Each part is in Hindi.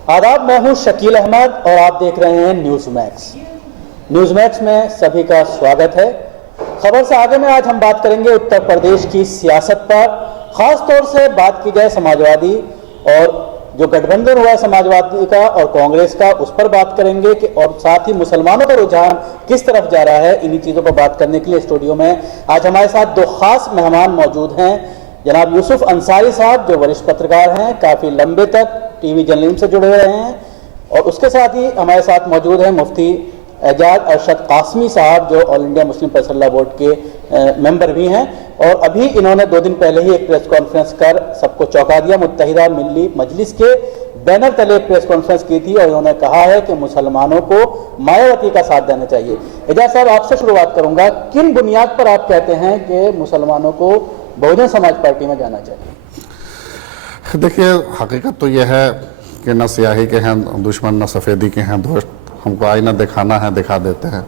आदाब, मैं हूं शकील अहमद और आप देख रहे हैं न्यूज मैक्स। न्यूज मैक्स में सभी का स्वागत है। खबर से आगे में आज हम बात करेंगे उत्तर प्रदेश की सियासत पर, खास तौर से बात की जाए समाजवादी और जो गठबंधन हुआ है समाजवादी का और कांग्रेस का, उस पर बात करेंगे कि और साथ ही मुसलमानों का रुझान किस तरफ जा रहा है। इन्हीं चीज़ों पर बात करने के लिए स्टूडियो में आज हमारे साथ दो खास मेहमान मौजूद हैं। जनाब यूसुफ अंसारी साहब जो वरिष्ठ पत्रकार हैं, काफ़ी लंबे तक टीवी जर्नलिज्म से जुड़े रहे हैं, और उसके साथ ही हमारे साथ मौजूद हैं मुफ्ती एजाज अरशद कासमी साहब जो all India Muslim personal law board के मेंबर भी हैं। और अभी इन्होंने 2 दिन पहले ही एक प्रेस कॉन्फ्रेंस कर सबको चौंका दिया। मुत्तहिदा मिल्ली मजलिस के बैनर तले एक प्रेस कॉन्फ्रेंस की थी और उन्होंने कहा है कि मुसलमानों को मायावती का साथ देना चाहिए। एजाज साहब, आपसे शुरुआत करूंगा, किन बुनियाद पर आप कहते हैं कि मुसलमानों को बहुजन समाज पार्टी में जाना चाहिए? देखिए, हकीकत तो यह है कि न स्याही के हैं दुश्मन, न सफ़ेदी के हैं दोस्त। हमको आईना दिखाना है, दिखा देते हैं।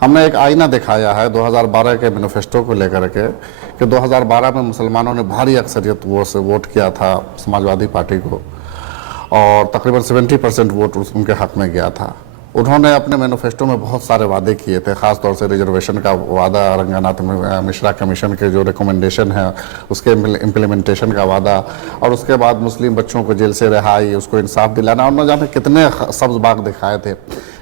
हमने एक आईना दिखाया है 2012 के मैनिफेस्टो को लेकर के कि 2012 में मुसलमानों ने भारी अक्सरियत से वोट किया था समाजवादी पार्टी को और तकरीबन 70% वोट उनके हक में गया था। उन्होंने अपने मैनिफेस्टो में बहुत सारे वादे किए थे, ख़ास तौर से रिजर्वेशन का वादा, रंगनाथ मिश्रा कमीशन के जो रिकमेंडेशन है उसके इम्प्लीमेंटेशन का वादा, और उसके बाद मुस्लिम बच्चों को जेल से रिहाई, उसको इंसाफ दिलाना, और न जाने कितने सब्ज़ बाग दिखाए थे।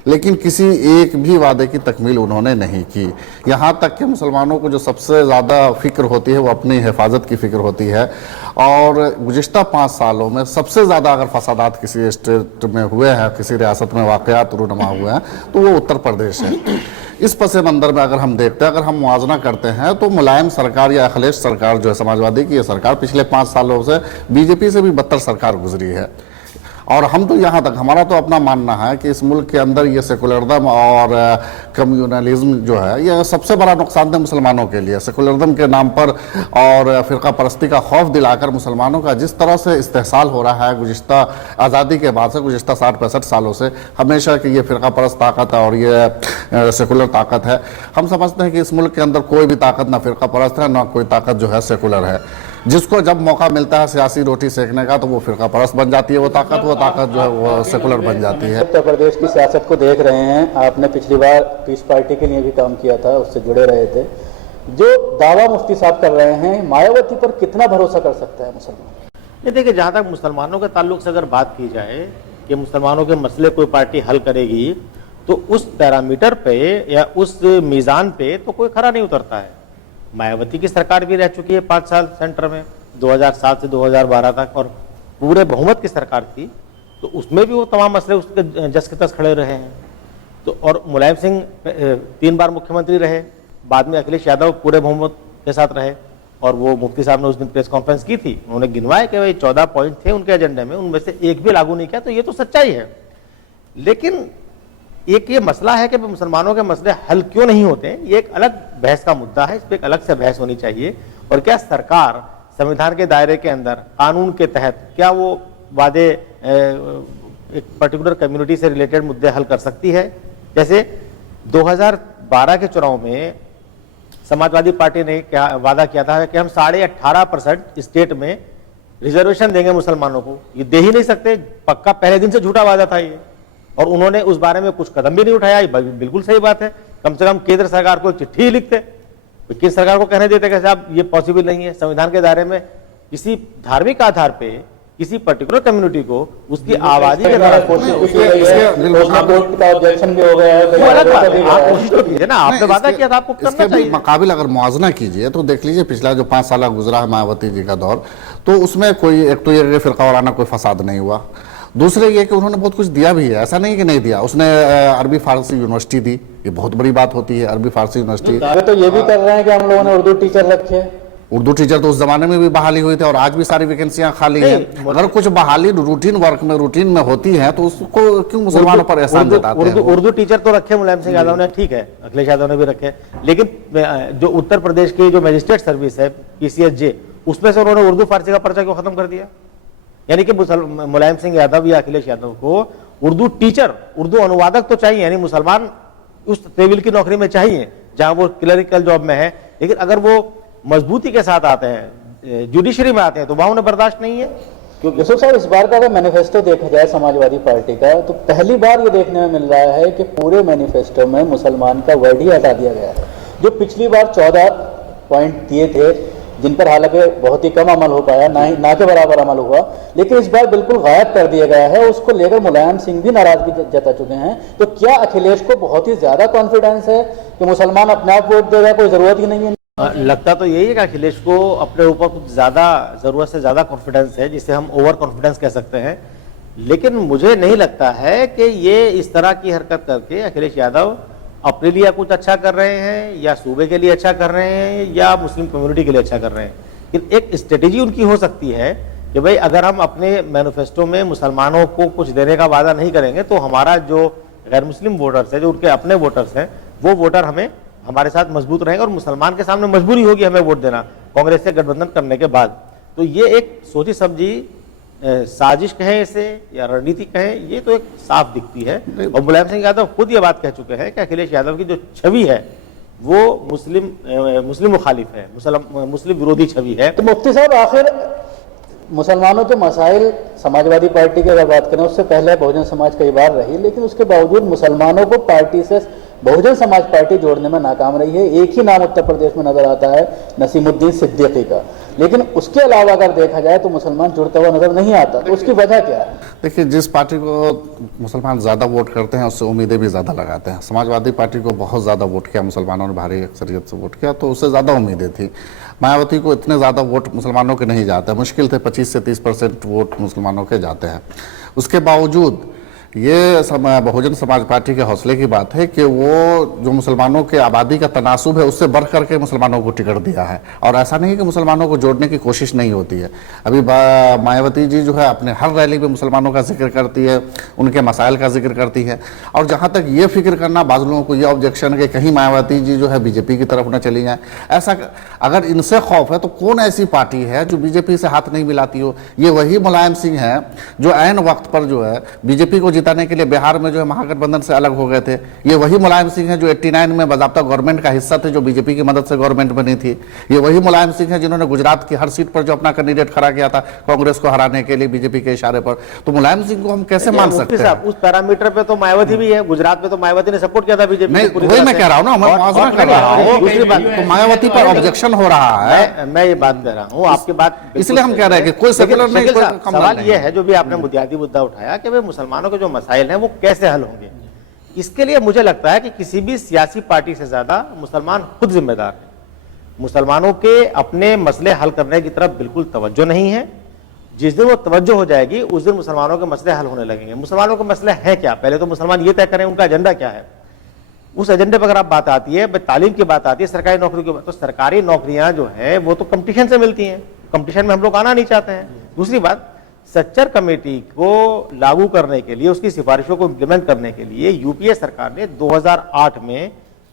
लेकिन किसी एक भी वादे की तकमील उन्होंने नहीं की। यहाँ तक कि मुसलमानों को जो सबसे ज़्यादा फ़िक्र होती है वो अपनी हिफाजत की फ़िक्र होती है, और गुज़िश्ता 5 सालों में सबसे ज़्यादा अगर फसादात किसी स्टेट में हुए हैं, किसी रियासत में वाक़यात रूनुमा हुए हैं, तो वो उत्तर प्रदेश है। इस पस मंज़र में अगर हम देखते हैं, अगर हम मुआवजा करते हैं, तो मुलायम सरकार या अखिलेश सरकार जो है समाजवादी की, ये सरकार पिछले 5 सालों से बीजेपी से भी बदतर सरकार गुजरी है। और हम तो यहाँ तक, हमारा तो अपना मानना है कि इस मुल्क के अंदर ये सेकुलरिज्म और कम्युनलिज्म जो है ये सबसे बड़ा नुकसान है मुसलमानों के लिए। सेकुलरिज्म के नाम पर और फ़िरका परस्ती का खौफ दिलाकर मुसलमानों का जिस तरह से इस्तेहसाल हो रहा है गुज़िश्ता आज़ादी के बाद से, गुज़िश्ता 60-65 सालों से, हमेशा कि ये फ़िरका परस्त ताकत है और ये सेकुलर ताकत है। हम समझते हैं कि इस मुल्क के अंदर कोई भी ताकत ना फ़िरका परस्त है, ना कोई ताकत जो है सेकुलर है। जिसको जब मौका मिलता है सियासी रोटी सेकने का तो वो फ़िरका परस्त बन जाती है, वो ताकत जो है वो सेकुलर बन जाती है। उत्तर प्रदेश की सियासत को देख रहे हैं, आपने पिछली बार पीस पार्टी के लिए भी काम किया था, उससे जुड़े रहे थे। जो दावा मुफ्ती साहब कर रहे हैं, मायावती पर कितना भरोसा कर सकता है मुसलमान? ये देखिए, जहाँ तक मुसलमानों के ताल्लुक से अगर बात की जाए कि मुसलमानों के मसले कोई पार्टी हल करेगी, तो उस पैरामीटर पे या उस मीज़ान पे तो कोई खरा नहीं उतरता है। मायावती की सरकार भी रह चुकी है 5 साल सेंटर में, 2007 से 2012 तक, और पूरे बहुमत की सरकार थी, तो उसमें भी वो तमाम मसले उसके जस के तस खड़े रहे हैं। तो और मुलायम सिंह 3 बार मुख्यमंत्री रहे, बाद में अखिलेश यादव पूरे बहुमत के साथ रहे, और वो मुफ्ती साहब ने उस दिन प्रेस कॉन्फ्रेंस की थी, उन्होंने गिनवाया कि भाई 14 पॉइंट थे उनके एजेंडे में, उनमें से एक भी लागू नहीं किया, तो ये तो सच्चाई है। लेकिन एक ये मसला है कि मुसलमानों के मसले हल क्यों नहीं होते हैं, ये एक अलग बहस का मुद्दा है, इस पर एक अलग से बहस होनी चाहिए। और क्या सरकार संविधान के दायरे के अंदर कानून के तहत क्या वो वादे एक पर्टिकुलर कम्युनिटी से रिलेटेड मुद्दे हल कर सकती है? जैसे 2012 के चुनाव में समाजवादी पार्टी ने क्या वादा किया था कि हम 18.5% स्टेट में रिजर्वेशन देंगे मुसलमानों को। ये दे ही नहीं सकते, पक्का पहले दिन से झूठा वादा था ये, और उन्होंने उस बारे में कुछ कदम भी नहीं उठाया। ये बिल्कुल सही बात है, कम से कम केंद्र सरकार को चिट्ठी ही लिखते, केंद्र सरकार को कहने देते कि साहब ये पॉसिबल नहीं है। संविधान के दायरे में किसी धार्मिक आधार पे किसी पर्टिकुलर कम्युनिटी को उसकी आबादी के द्वारा कोशिश तो कीजिए ना, आपने वादा किया था, आपको करना चाहिए। मुकाबिल अगर मुआवजा कीजिए तो देख लीजिए पिछला जो 5 साल गुजरा है मायावती जी का दौर, तो उसमें कोई एक तो ये फ़िरका वाराना कोई फसाद नहीं हुआ। दूसरे ये कि उन्होंने बहुत कुछ दिया भी है, ऐसा नहीं कि नहीं दिया। उसने अरबी फारसी यूनिवर्सिटी दी, ये बहुत बड़ी बात होती है, अरबी फारसी यूनिवर्सिटी। तो ये भी कर रहे हैं कि हम लोगों ने उर्दू टीचर रखे। उर्दू टीचर तो उस जमाने में भी बहाली हुई थी और आज भी सारी वैकेंसियां खाली हैं। अगर कुछ बहाली रूटीन वर्क में रूटीन में होती है तो उसको क्यों मुसलमानों पर एहसान जताते हैं? उर्दू टीचर तो रखे मुलायम सिंह यादव ने, ठीक है, अखिलेश यादव ने भी रखे, लेकिन जो उत्तर प्रदेश की जो मजिस्ट्रेट सर्विस है PCSJ, उसमें से उन्होंने उर्दू फारसी का पर्चा क्यों खत्म कर दिया? यानी कि मुलायम सिंह यादव या अखिलेश यादव को उर्दू टीचर, उर्दू अनुवादक तो चाहिए, यानी मुसलमान उस लेवल की नौकरी में चाहिए जहां वो क्लरिकल जॉब में है। लेकिन अगर वो मजबूती के साथ आते हैं, जुडिशरी में आते हैं, तो वहां उन्हें बर्दाश्त नहीं है। यूसुफ साहब, इस बार का अगर मैनिफेस्टो देखा जाए समाजवादी पार्टी का, तो पहली बार ये देखने में मिल रहा है कि पूरे मैनिफेस्टो में मुसलमान का वर्ड ही हटा दिया गया है। जो पिछली बार 14 पॉइंट दिए थे, जिन पर हालांकि बहुत ही कम अमल हो पाया, ना के बराबर अमल हुआ, लेकिन इस बार बिल्कुल गायब कर दिया गया है। उसको लेकर मुलायम सिंह भी नाराजगी जता चुके हैं। तो क्या अखिलेश को बहुत ही ज्यादा कॉन्फिडेंस है कि मुसलमान अपने आप वोट देगा, कोई जरूरत ही नहीं है? लगता तो यही है कि अखिलेश को अपने ऊपर कुछ ज्यादा, जरूरत से ज्यादा कॉन्फिडेंस है, जिसे हम ओवर कॉन्फिडेंस कह सकते हैं। लेकिन मुझे नहीं लगता है कि ये इस तरह की हरकत करके अखिलेश यादव अपने लिए कुछ अच्छा कर रहे हैं, या सूबे के लिए अच्छा कर रहे हैं, या मुस्लिम कम्युनिटी के लिए अच्छा कर रहे हैं। लेकिन एक स्ट्रेटेजी उनकी हो सकती है कि भाई अगर हम अपने मैनिफेस्टो में मुसलमानों को कुछ देने का वादा नहीं करेंगे तो हमारा जो गैर मुस्लिम वोटर्स है, जो उनके अपने वोटर्स हैं, वो वोटर हमारे साथ मजबूत रहेंगे और मुसलमान के सामने मजबूरी होगी हमें वोट देना कांग्रेस से गठबंधन करने के बाद। तो ये एक सोची समझी साजिश कहें इसे या रणनीति कहें, ये तो एक साफ दिखती है। और मुलायम सिंह यादव खुद ये बात कह चुके हैं कि अखिलेश यादव की जो छवि है वो मुस्लिम मुखालिफ है, मुस्लिम विरोधी छवि है। तो मुफ्ती साहब, आखिर मुसलमानों के मसाइल समाजवादी पार्टी की अगर बात करें, उससे पहले बहुजन समाज कई बार रही, लेकिन उसके बावजूद मुसलमानों को पार्टी से बहुजन समाज पार्टी जोड़ने में नाकाम रही है। एक ही नाम उत्तर प्रदेश में नजर आता है, नसीमुद्दीन सिद्दीकी का, लेकिन उसके अलावा अगर देखा जाए तो मुसलमान जुड़ता हुआ नजर नहीं आता। तो उसकी वजह क्या है? देखिए, जिस पार्टी को मुसलमान ज़्यादा वोट करते हैं उससे उम्मीदें भी ज़्यादा लगाते हैं। समाजवादी पार्टी को बहुत ज़्यादा वोट किया, मुसलमानों ने भारी अक्सरियत से वोट किया, तो उससे ज़्यादा उम्मीदें थी। मायावती को इतने ज़्यादा वोट मुसलमानों के नहीं जाते, मुश्किल थे 25 से 30% वोट मुसलमानों के जाते हैं। उसके बावजूद ये बहुजन समाज पार्टी के हौसले की बात है कि वो जो मुसलमानों के आबादी का तनासुब है उससे बढ़ करके मुसलमानों को टिकट दिया है। और ऐसा नहीं कि मुसलमानों को जोड़ने की कोशिश नहीं होती है। अभी मायावती जी जो है अपने हर रैली में मुसलमानों का जिक्र करती है, उनके मसाइल का जिक्र करती है। और जहाँ तक ये फिक्र करना, बाज़ लोगों को ये ऑब्जेक्शन है कि कहीं मायावती जी जो है बीजेपी की तरफ न चली जाए, ऐसा अगर इनसे खौफ है तो कौन ऐसी पार्टी है जो बीजेपी से हाथ नहीं मिलाती हो? ये वही मुलायम सिंह है जो ऐन वक्त पर जो है बीजेपी को जिताने के लिए बिहार में जो है महागठबंधन से अलग हो गए थे। ये वही मुलायम सिंह है जो 89 में बाज़ाब्ता गवर्नमेंट का हिस्सा थे, जो बीजेपी की मदद से गवर्नमेंट बनी थी। ये वही मुलायम सिंह है जिन्होंने गुजरात की हर सीट पर जो अपना कैंडिडेट खड़ा किया था कांग्रेस को हराने के लिए बीजेपी के इशारे पर। तो मुलायम सिंह को हम कैसे मान सकते हैं? उस पैरामीटर पे तो मायावती भी है, गुजरात में तो मायावती ने सपोर्ट किया था बीजेपी। वही मैं कह रहा हूँ ना, मैं मुआवजा कर रहा हूँ। दूसरी बात, तो मायावती पर ऑब्जेक्शन हो रहा है, मैं ये बात कह रहा हूँ, आपकी बात इसलिए हम कह रहे हैं कि कोई सेकुलर नहीं। सवाल ये है जो भी आपने बुनियादी मुद्दा उठाया कि भाई मुसलमानों के जो मसाइल हैं वो कैसे हल होंगे। इसके लिए मुझे लगता है कि किसी भी सियासी पार्टी से ज्यादा मुसलमान खुद जिम्मेदार है। मुसलमानों के अपने मसले हल करने की तरफ बिल्कुल तवज्जो नहीं है। जिस दिन वो तवज्जो हो जाएगी उस दिन मुसलमानों के मसले हल होने लगेंगे। मुसलमानों के मसले हैं क्या, पहले तो मुसलमान ये तय करें उनका एजेंडा क्या है। उस एजेंडे पर अगर आप बात आती है, तालीम की बात आती है, सरकारी नौकरी की बात, तो सरकारी नौकरियां जो है वो तो कंपटीशन से मिलती हैं। कंपटीशन में हम लोग आना नहीं चाहते हैं। दूसरी बात, सच्चर कमेटी को लागू करने के लिए, उसकी सिफारिशों को इंप्लीमेंट करने के लिए यूपीए सरकार ने 2008 में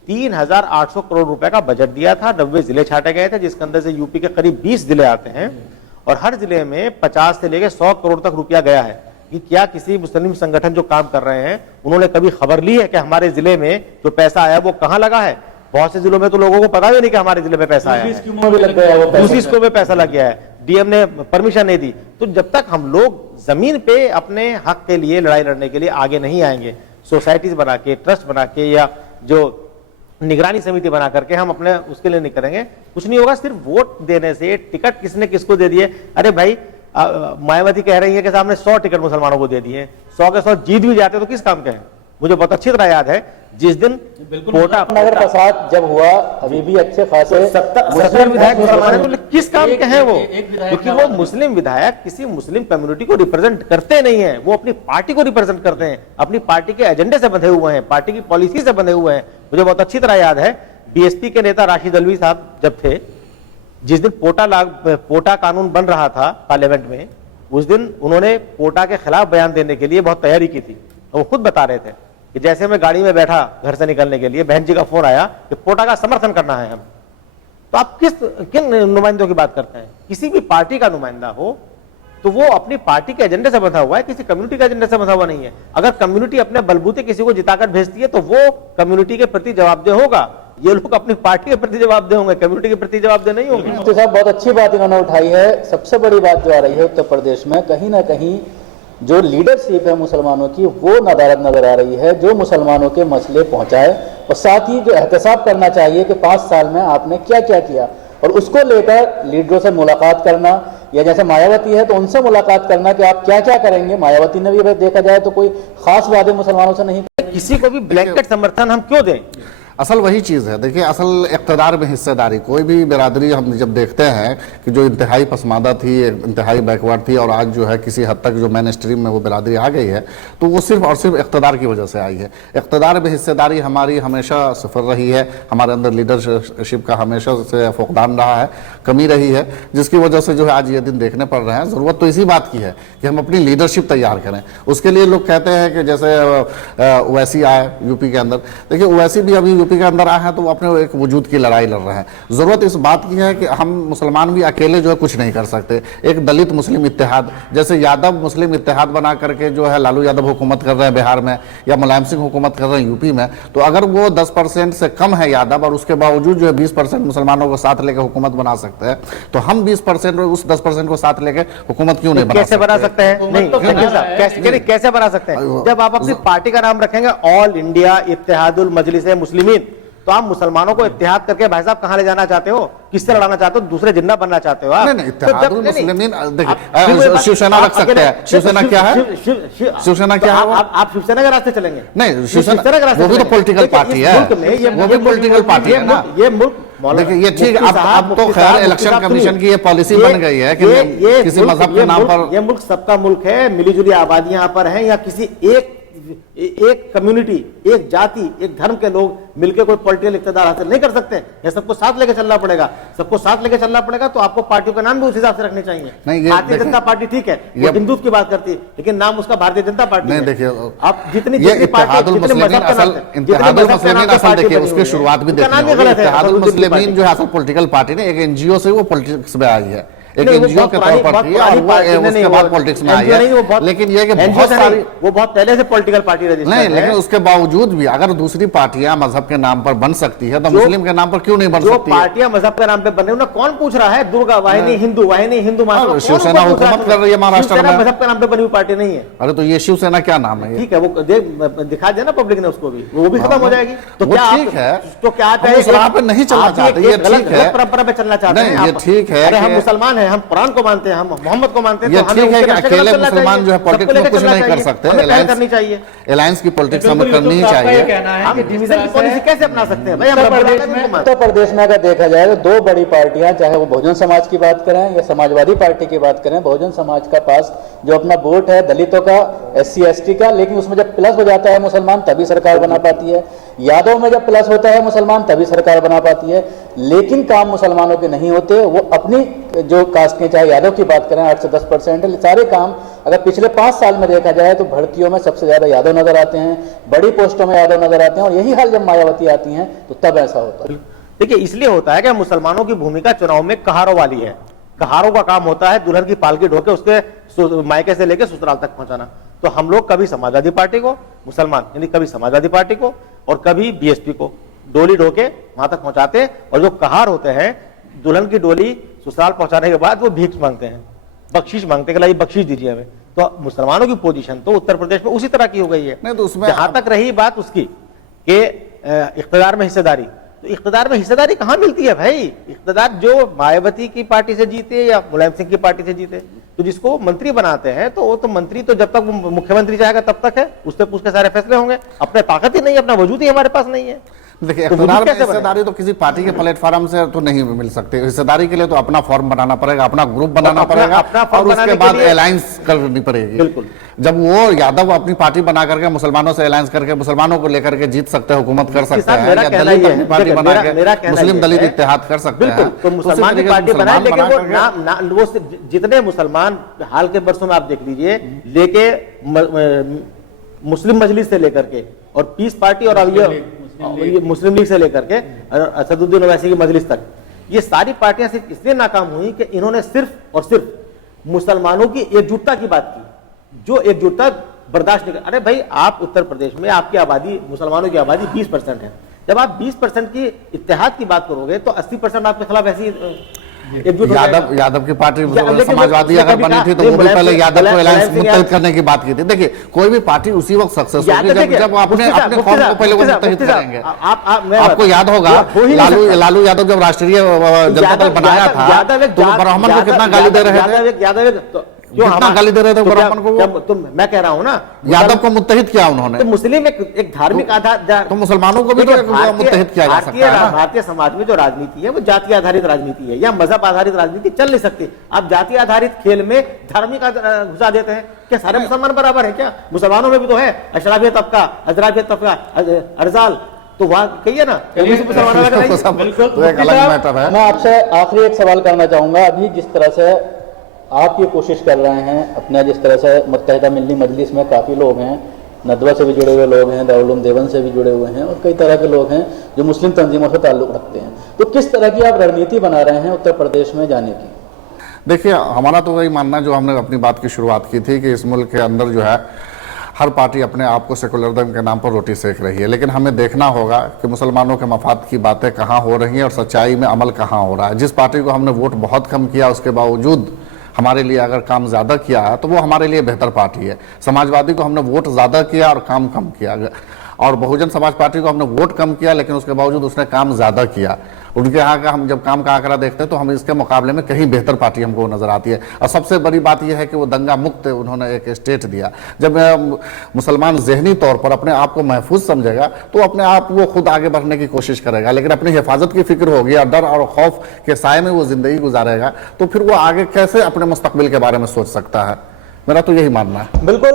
3800 करोड़ रुपए का बजट दिया था। 90 जिले छाटे गए थे, जिसके अंदर से यूपी के करीब 20 जिले आते हैं और हर जिले में 50 से लेकर 100 करोड़ तक रुपया गया है। कि क्या किसी मुस्लिम संगठन जो काम कर रहे हैं उन्होंने कभी खबर ली है कि हमारे जिले में जो पैसा आया वो कहां लगा है? बहुत से जिलों में तो लोगों को पता भी नहीं कि हमारे जिले में पैसा आया है, दूसरी स्कीमों में पैसा लग गया है, डीएम ने परमिशन नहीं दी। तो जब तक हम लोग जमीन पे अपने हक के लिए लड़ाई लड़ने के लिए आगे नहीं आएंगे, सोसाइटीज बना के, ट्रस्ट बना के या जो निगरानी समिति बना करके हम अपने उसके लिए नहीं करेंगे, कुछ नहीं होगा। सिर्फ वोट देने से, टिकट किसने किसको दे दिए, अरे भाई मायावती कह रही है कि सामने 100 टिकट मुसलमानों को दे दिए, 100 के 100 जीत भी जाते तो किस काम के हैं? मुझे बहुत अच्छी तरह याद है जिस दिन कोटा नगर प्रसाद जब हुआ, अभी भी अच्छे खासे 70 विधायक मुसलमान, तो किस काम के हैं वो? क्योंकि वो मुस्लिम विधायक किसी मुस्लिम कम्युनिटी को रिप्रेजेंट करते नहीं है, वो अपनी पार्टी को रिप्रेजेंट करते हैं, अपनी पार्टी के एजेंडे से बंधे हुए हैं, पार्टी की पॉलिसी से बंधे हुए हैं। मुझे बहुत अच्छी तरह याद है बीएसपी के नेता राशिद अल्वी साहब जब थे, जिस दिन पोटा कानून बन रहा था पार्लियामेंट में, उस दिन उन्होंने पोटा के खिलाफ बयान देने के लिए बहुत तैयारी की थी। वो खुद बता रहे थे कि जैसे मैं गाड़ी में बैठा घर से निकलने के लिए, बहन जी का फोन आया कि पोटा का समर्थन करना है हम। तो आप किन नुमाइंदों की बात करते हैं? किसी भी पार्टी का नुमाइंदा हो तो वो अपनी पार्टी के एजेंडे से बंधा हुआ है, किसी कम्युनिटी के एजेंडे से बंधा हुआ नहीं है। अगर कम्युनिटी अपने बलबूते किसी को जिताकर भेजती है तो वो कम्युनिटी के प्रति जवाबदेह होगा, ये लोग अपनी पार्टी के प्रति जवाबदेह होंगे, कम्युनिटी के प्रति जवाबदेह नहीं होंगे। मुफ्ती साहब बहुत अच्छी बात इन्होंने उठाई है। सबसे बड़ी बात जो आ रही है उत्तर प्रदेश में, कहीं ना कहीं जो लीडरशिप है मुसलमानों की वो नदारद नजर आ रही है, जो मुसलमानों के मसले पहुंचाए और साथ ही जो एहतसाब करना चाहिए कि 5 साल में आपने क्या क्या किया, और उसको लेकर लीडरों से मुलाकात करना, या जैसे मायावती है तो उनसे मुलाकात करना कि आप क्या क्या करेंगे। मायावती ने भी अगर देखा जाए तो कोई खास वादे मुसलमानों से नहीं। किसी को भी ब्लैंकेट समर्थन हम क्यों दें? असल वही चीज़ है। देखिए, असल इक़्तिदार में हिस्सेदारी, कोई भी बिरादरी हम जब देखते हैं कि जो इंतहाई पसमानदा थी, इंतहाई बैकवर्ड थी, और आज जो है किसी हद तक जो मेन स्ट्रीम में वो बिरादरी आ गई है, तो वो सिर्फ और सिर्फ इक़्तिदार की वजह से आई है। इक़्तिदार में हिस्सेदारी हमारी हमेशा सफ़र रही है, हमारे अंदर लीडरशिप का हमेशा से फुकदान रहा है, कमी रही है, जिसकी वजह से जो है आज ये दिन देखने पड़ रहे हैं। ज़रूरत तो इसी बात की है कि हम अपनी लीडरशिप तैयार करें। उसके लिए लोग कहते हैं कि जैसे ओवैसी आए यूपी के अंदर। देखिए, ओवैसी भी अभी यूपी के अंदर आए हैं तो वो अपने एक वजूद की लड़ाई लड़ रहे हैं। ज़रूरत इस बात की है कि हम मुसलमान भी अकेले जो है कुछ नहीं कर सकते। एक दलित मुस्लिम इत्तेहाद, जैसे यादव मुस्लिम इत्तेहाद बना करके जो है लालू यादव हुकूमत कर रहे हैं बिहार में, या मुलायम सिंह हुकूमत कर रहे हैं यूपी में, तो अगर वो 10% से कम है यादव और उसके बावजूद जो है 20% मुसलमानों को साथ लेकर हुकूमत बना सकते हैं, तो हम 20% उस 10% को साथ लेकर हुकूमत क्यों नहीं बना कैसे बना सकते हैं? नहीं, कैसे बना सकते हैं? जब आप अपनी पार्टी का नाम रखेंगे ऑल इंडिया इत्तेहादुल मजलिस मुस्लिमीन, तो आप मुसलमानों को इत्तेहाद करके भाई साहब कहां ले जाना चाहते हो? किससे लड़ाना चाहते हो? दूसरे जिन्ना बनना चाहते हो आप? नहीं, इत्तेहादुल मुस्लिमीन, देखिए शिवसेना रख सकते हैं। शिवसेना क्या है? शिवसेना क्या है? आप शिवसेना के रास्ते चलेंगे? नहीं, शिवसेना वो भी तो पॉलिटिकल पार्टी है, वो भी पॉलिटिकल पार्टी है ना। ये मुल्क देखिए, ये ठीक, अब तो खैर इलेक्शन कमीशन की ये पॉलिसी बन गई है कि किसी मजहब के नाम पर। ये मुल्क सबका मुल्क है, मिलीजुली आबादी यहाँ पर है, या किसी एक कम्युनिटी, एक जाति, एक धर्म के लोग मिलकर कोई पॉलिटिकल इक़्तिदार हासिल नहीं कर सकते। ये सबको साथ लेकर चलना पड़ेगा, सबको साथ लेकर चलना पड़ेगा। तो आपको पार्टियों का नाम भी उस हिसाब से रखने चाहिए। भारतीय जनता पार्टी ठीक है, वो हिंदू की बात करती है, लेकिन नाम उसका भारतीय जनता पार्टी है। देखिए, आप जितनी इत्तेहादुल मुस्लिमीन असल देखिए उसकी शुरुआत भी देखिए, इत्तेहादुल मुस्लिमीन जो है असल पॉलिटिकल पार्टी नहीं, एक एनजीओ से वो पॉलिटिक्स में आई है, एक एनजीओ के तौर पर थी और वो उसके बाद पॉलिटिक्स में आई है। लेकिन ये कि बहुत सारी, वो बहुत पहले से पॉलिटिकल पार्टी रजिस्टर्ड नहीं, लेकिन उसके बावजूद भी अगर दूसरी पार्टियां मजहब के नाम पर बन सकती है तो मुस्लिम के नाम पर क्यों नहीं बन सकती? जो पार्टियां मजहब के नाम पे बन रही है, कौन पूछ रहा है? दुर्गा वाहिनी हिंदू, वाहिनी हिंदू, शिवसेना हुकूमत कर रही है महाराष्ट्र में, मजहब के नाम पे बनी हुई पार्टी नहीं है। अरे तो ये शिवसेना क्या नाम है? ठीक है, वो दिखा दिया ना पब्लिक ने, उसको भी, वो भी खत्म हो जाएगी। तो क्या ठीक है, तो क्या पे नहीं चलना चाहते, ये ठीक है, परंपरा पे चलना चाहते हैं, ये ठीक है। हम मुसलमान हैं, हम कुरान को मानते हैं, हम मोहम्मद को मानते हैं, ये ठीक है कि अकेले मुसलमान जो है पॉलिटिक्स में कुछ नहीं कर सकते, करनी चाहिए, अलायंस की पॉलिटिक्स हमें करनी ही चाहिए। हम डिवीजन की पॉलिसी कैसे अपना सकते हैं भाई? उत्तर प्रदेश में अगर देखा जाए तो 2 बड़ी पार्टियां, चाहे वो बहुजन समाज की बात करें या समाजवादी पार्टी की बात करें, बहुजन समाज का पास जो अपना वोट है दलितों का, SC ST का, लेकिन उसमें जब प्लस हो जाता है मुसलमान तभी सरकार बना पाती है। यादव में जब प्लस होता है मुसलमान तभी सरकार बना पाती है। लेकिन काम मुसलमानों के नहीं होते, वो अपनी जो कास्ट के, चाहे यादव की बात करें 8 से 10% है, सारे काम अगर पिछले 5 साल में देखा जाए तो भर्तियों में सबसे ज्यादा यादव नजर आते हैं, बड़ी पोस्टों में यादव नजर आते हैं, और यही हाल जब मायावती आती हैं तो तब ऐसा होता है। देखिए, इसलिए होता है कि मुसलमानों की भूमिका चुनाव में कहारों वाली है। कहारों का काम होता है दुल्हन की पालकी ढोके उसके मायके से लेकर ससुराल तक पहुंचाना। तो हम लोग कभी समाजवादी पार्टी को, मुसलमान यानी कभी समाजवादी पार्टी को और कभी BSP को डोली ढोके वहां तक पहुंचाते हैं, और जो कहार होते हैं दुल्हन की डोली ससुराल पहुंचाने के बाद वो भीख मांगते हैं, बख्शीश मांगते हैं कि बख्शीश दीजिए हमें। तो मुसलमानों की पोजीशन तो उत्तर प्रदेश में उसी तरह की हो गई है। नहीं, तो उसमें जहां तक रही बात उसकी कि इख्तिदार में हिस्सेदारी, तो इख्तिदार में हिस्सेदारी कहां मिलती है भाई? इख्तिदार जो मायावती की पार्टी से जीते या मुलायम सिंह की पार्टी से जीते, तो जिसको मंत्री बनाते हैं तो वो तो मंत्री तो जब तक वो मुख्यमंत्री चाहेगा तब तक है, उससे पूछ के सारे फैसले होंगे। अपने ताकत ही नहीं है, अपना वजूद ही हमारे पास नहीं है। देखिए, इख्तिदार में हिस्सेदारी तो किसी पार्टी के प्लेटफॉर्म से तो नहीं मिल सकती। हिस्सेदारी के लिए तो अपना फॉर्म बनाना पड़ेगा, अपना ग्रुप बनाना पड़ेगा, और उसके बाद अलायंस करनी पड़ेगी। बिल्कुल, जब वो यादव अपनी पार्टी बना करके मुसलमानों से अलायंस करके मुसलमानों को लेकर के जीत सकते हैं, हुकूमत कर सकते हैं, या दलित अपनी पार्टी बना के मुस्लिम दलित इत्तेहाद कर सकते हैं, तो मुसलमान की पार्टी बनाए। लेकिन वो जितने मुसलमान हाल के वर्षों में आप देख लीजिए, लेके मुस्लिम मजलिस से लेकर के और पीस पार्टी और अब ये मुस्लिम लीग से लेकर के असदुद्दीन ओवैसी की मजलिस तक, ये सारी पार्टियां सिर्फ इसलिए नाकाम हुई कि इन्होंने सिर्फ और सिर्फ मुसलमानों की एकजुटता की बात की, जो एकजुटता बर्दाश्त नहीं कर। अरे भाई, आप उत्तर प्रदेश में आपकी आबादी, मुसलमानों की आबादी 20% है, जब आप 20% की इत्तेहाद की बात करोगे तो 80% आपके खिलाफ ऐसी एकजुट हो जाएगा। यादव की पार्टी लेकिन समाजवादी उसने अगर कभी बनी कहा, थी तो नहीं, वो भी पहले मुलायम यादव को सिंह अलायंस मुत्तहिद यादव- करने की बात की थी। देखिए कोई भी पार्टी उसी वक्त सक्सेस होगी जब अपने अपने कौम को पहले वो मुत्तहिद करेंगे। आपको याद होगा लालू यादव जब राष्ट्रीय जनता दल बनाया था तो ब्राह्मण को कितना गाली दे रहे थे, कितना गाली दे रहे थे ब्राह्मण को। तो मैं कह रहा हूं ना, यादव को मुत्तहिद किया उन्होंने, तो मुस्लिम एक धार्मिक आधार, तो मुसलमानों को भी तो मुत्तहिद किया जा सकता है ना। भारतीय समाज में जो राजनीति है वो जाति आधारित राजनीति है या मजहब आधारित राजनीति चल नहीं सकती। आप जाति आधारित खेल में धार्मिक घुसा देते हैं। क्या सारे मुसलमान बराबर है क्या? मुसलमानों में भी तो है अशराफिया तबका, अजराफिया तबका, अर्जाल, तो वहां कहिए ना मुसलमानों का एक अलग मैटर है। मैं आपसे आखिरी एक सवाल करना चाहूंगा। अभी जिस तरह से आप ये कोशिश कर रहे हैं, अपने जिस तरह से मुत्तहिदा मिल्ली मजलिस में काफ़ी लोग हैं, नदवा से भी जुड़े हुए लोग हैं, दारुल उलूम देवबंद से भी जुड़े हुए हैं और कई तरह के लोग हैं जो मुस्लिम तंजीमों से ताल्लुक़ रखते हैं, तो किस तरह की आप रणनीति बना रहे हैं उत्तर प्रदेश में जाने की? देखिए हमारा तो वही मानना, जो हमने अपनी बात की शुरुआत की थी कि इस मुल्क के अंदर जो है हर पार्टी अपने आप को सेकुलरिज्म के नाम पर रोटी सेक रही है, लेकिन हमें देखना होगा कि मुसलमानों के मफाद की बातें कहाँ हो रही हैं और सच्चाई में अमल कहाँ हो रहा है। जिस पार्टी को हमने वोट बहुत कम किया उसके बावजूद हमारे लिए अगर काम ज़्यादा किया है तो वो हमारे लिए बेहतर पार्टी है। समाजवादी को हमने वोट ज़्यादा किया और काम कम किया, और बहुजन समाज पार्टी को हमने वोट कम किया लेकिन उसके बावजूद उसने काम ज़्यादा किया। उनके यहाँ का हम जब काम का आंकड़ा देखते हैं तो हम इसके मुकाबले में कहीं बेहतर पार्टी हमको नजर आती है। और सबसे बड़ी बात यह है कि वो दंगा मुक्त उन्होंने एक स्टेट दिया। जब मुसलमान जहनी तौर पर अपने आप को महफूज समझेगा तो अपने आप वो खुद आगे बढ़ने की कोशिश करेगा, लेकिन अपनी हिफाजत की फिक्र होगी और डर और खौफ के साए में वो जिंदगी गुजारेगा तो फिर वो आगे कैसे अपने मुस्तकबिल के बारे में सोच सकता है। मेरा तो यही मानना है। बिल्कुल,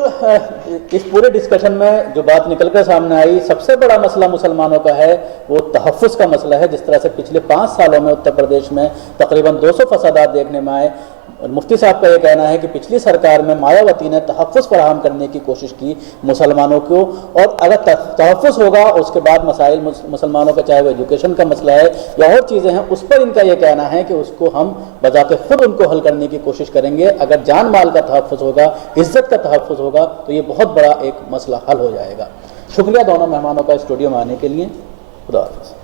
इस पूरे डिस्कशन में जो बात निकल कर सामने आई, सबसे बड़ा मसला मुसलमानों का है वो तहफ़्फ़ुज़ का मसला है। जिस तरह से पिछले 5 सालों में उत्तर प्रदेश में तकरीबन 200 फसादात देखने में आए। मुफ्ती साहब का ये कहना है कि पिछली सरकार में मायावती ने तहफ़्फ़ुज़ फराहम करने की कोशिश की मुसलमानों को, और अगर तहफ़्फ़ुज़ होगा उसके बाद मसाइल मुसलमानों का, चाहे वो एजुकेशन का मसला है या और चीज़ें हैं, उस पर इनका ये कहना है कि उसको हम बजाते खुद उनको हल करने की कोशिश करेंगे। अगर जान माल का तहफ़्फ़ुज़ होगा, इज्जत का तहफ़्फ़ुज़ होगा तो ये बहुत बड़ा एक मसला हल हो जाएगा। शुक्रिया दोनों मेहमानों का स्टूडियो में आने के लिए। खुदा हाफ़िज़।